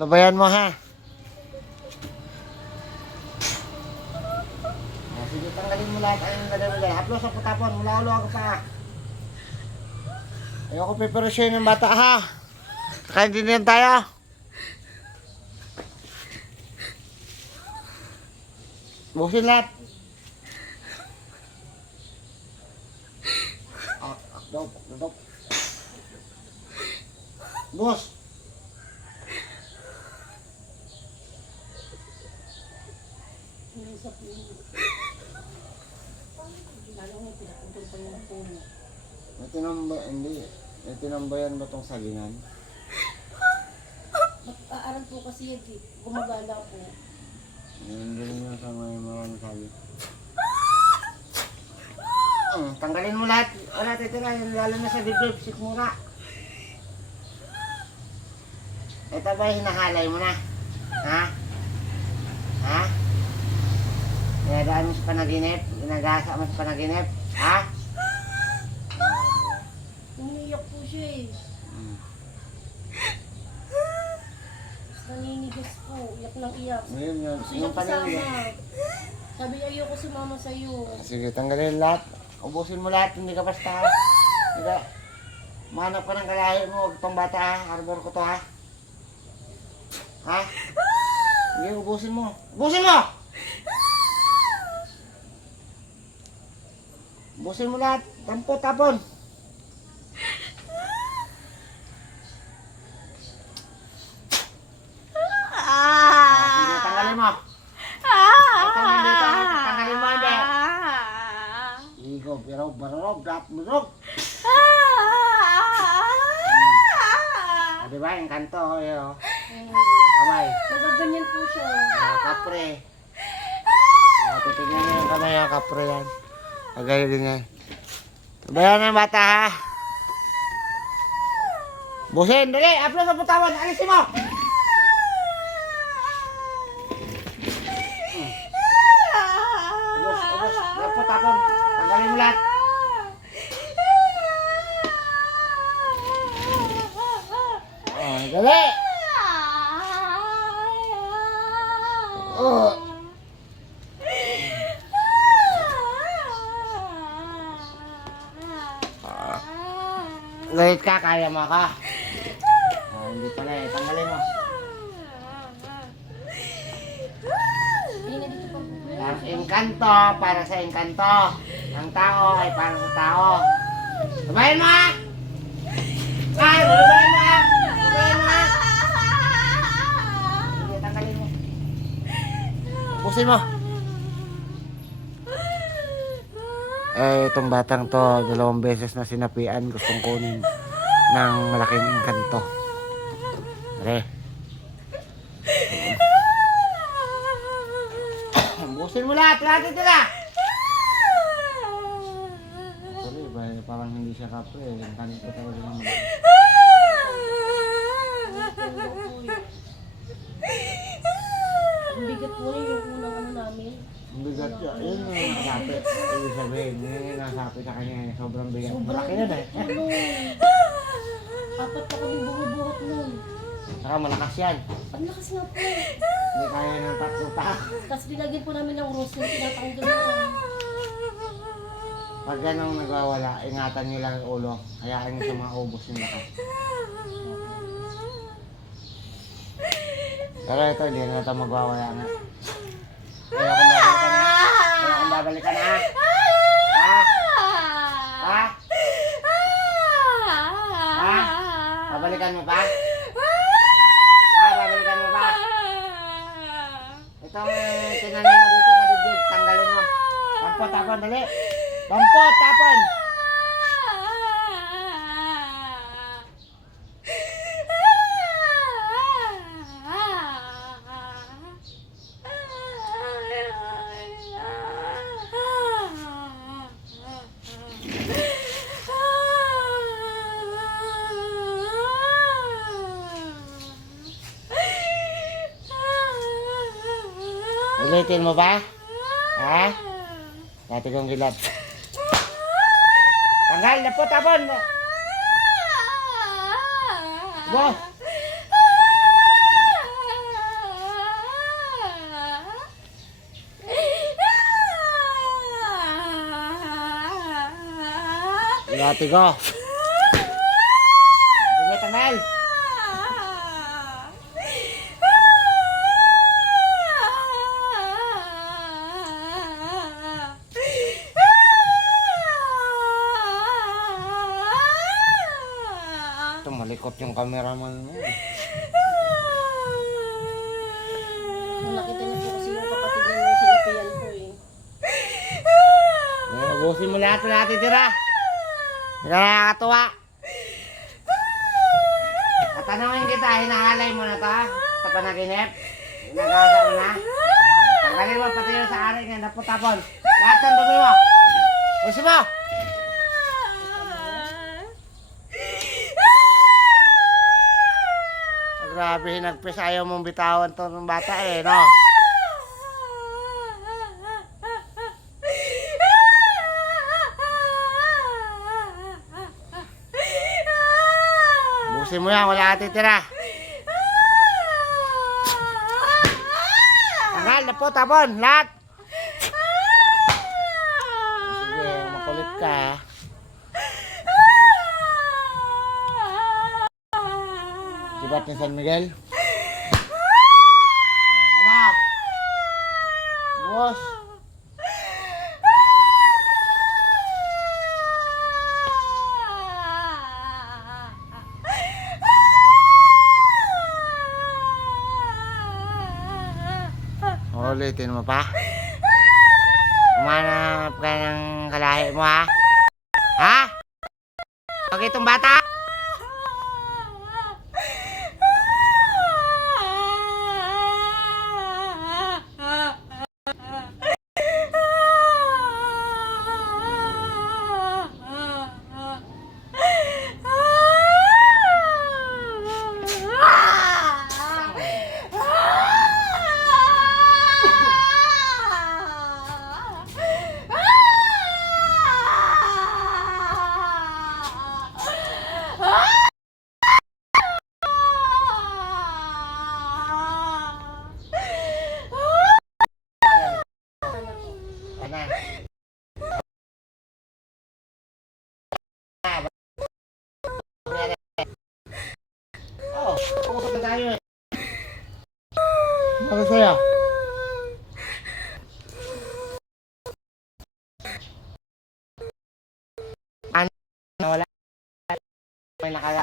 Labayan mo ha. Sige, tanggalin mo lahat. Ayun, nalagay mo dyan. Haplos sa putapon. Mula-ulo ako pa. Ayoko piperosyon ng bata ha. Nakaintindihan tayo. Busin lahat. Dok. Bus. May tinambayan ba tong sagingan? Mag-aaral po kasi yan, gumagala po. Hindi nyo sa mga sabi. Tanggalin mo lahat. Wala titira, lalo na sa dibdib, sikmura. Ito ba hinahalay mo na? Ha? Ha? Ginadaan mo sa panaginip? Ginagasa mo sa panaginip? Ha? Umiiyak po siya eh. Naninigas po, iyak ng iyak. Ngayon yun. Gusto niya kasama. Sabi niya, ayoko sumama sa'yo. Sige, tanggalin lahat. Ubusin mo lahat, hindi ka basta. Hindi ka. Manap ka ng kalahi mo, huwag itong bata ha. Arbor ko to ha. Ha? Sige, ubusin mo. Ubusin mo! Ubusin mo lahat. Tampo, tapon. Sige, tanggalin mo. Tanggalin mo, hindi. Igo, pero barog, barog. Diba, yung kanto, yun. Kamay. Nagaganyan po siya. Kapre. Titignan niyo yung kamay, kapre yan. Pagaling yan. Bayan ng bata ha. Busin, dali, upload sa putawan, alisin mo. Ubus, tapon. Tanggalin mo lahat. Dali! Galit ka, kaya mo ka. Hindi pala eh, tanggalin mo. Ang engkanto para sa engkanto. Ang tao ay para sa tao. Sabayin mo ha! Ay, sabayin mo ha! Sabayin mo ha! Sige, tanggalin mo. Busin mo. Itong batang to, 2 beses na sinapian, gustong kunin ng malaking engkanto. Tare. Busin mo lahat ito na! Sorry, parang hindi siya kapre, engkanto talaga naman. Ang bigat po rin yung unang ano namin. Ang bigat siya. Yun yung nasapit. Ibig sabihin, yun yung nasapit sa kanya. Sobrang bigat. Malaki na eh. Ano? Apat na kami bumubuhat nun. Saka malakas yan. Ang lakas nga po. Hindi kaya ng 3 pa. Tapos binagyan po namin ng rose yung tinatanggal na. Pag ganong nagwawala, ingatan nyo lang yung ulo. Hayaan nyo sa mga ubos yung lakas. Pero ito, hindi na ito magwawala na. Kaya kung babalikan na. Ha? Ha? Ha? Babalikan mo pa? Ha? Babalikan mo pa? Itong tinanim mo dito sa dibdib, tanggalin mo. Tampot, tapon, dali. Tampot, tapon. Ulitin mo ba? Ha? Dati kong gilat. Tanggal, napot, tapon. Go! Tigo. Sige, tanggal. Ito, malikot yung cameraman mo. Nakita niyo po kasi yung kapatid niya nung sinapian ko eh. Ubusin mo lahat na natin tira. Hindi ka nakakatuwa. Tatanungin kita, hinahalay mo na to ha? Sa panaginip. Nagasa mo na. Tanggalin mo pati yung sa akin nga, naputapon. Lahat ng dumi mo. Ubusin mo. Grabe, hinagpis. Ayaw mong bitawan to ng bata eh, no? Busin mo yan, wala ka titira. Tanggal, napo, tapon, lahat. Sige, makulit ka. Sibat ni San Miguel. Ano? Bus. Ulitin mo pa. Umanap ka ng kalahi mo ha? Ha? Pag itong bata? Ano? Oh, pupunta na tayo eh. Ano sa'yo? Ano? Wala. May nakala.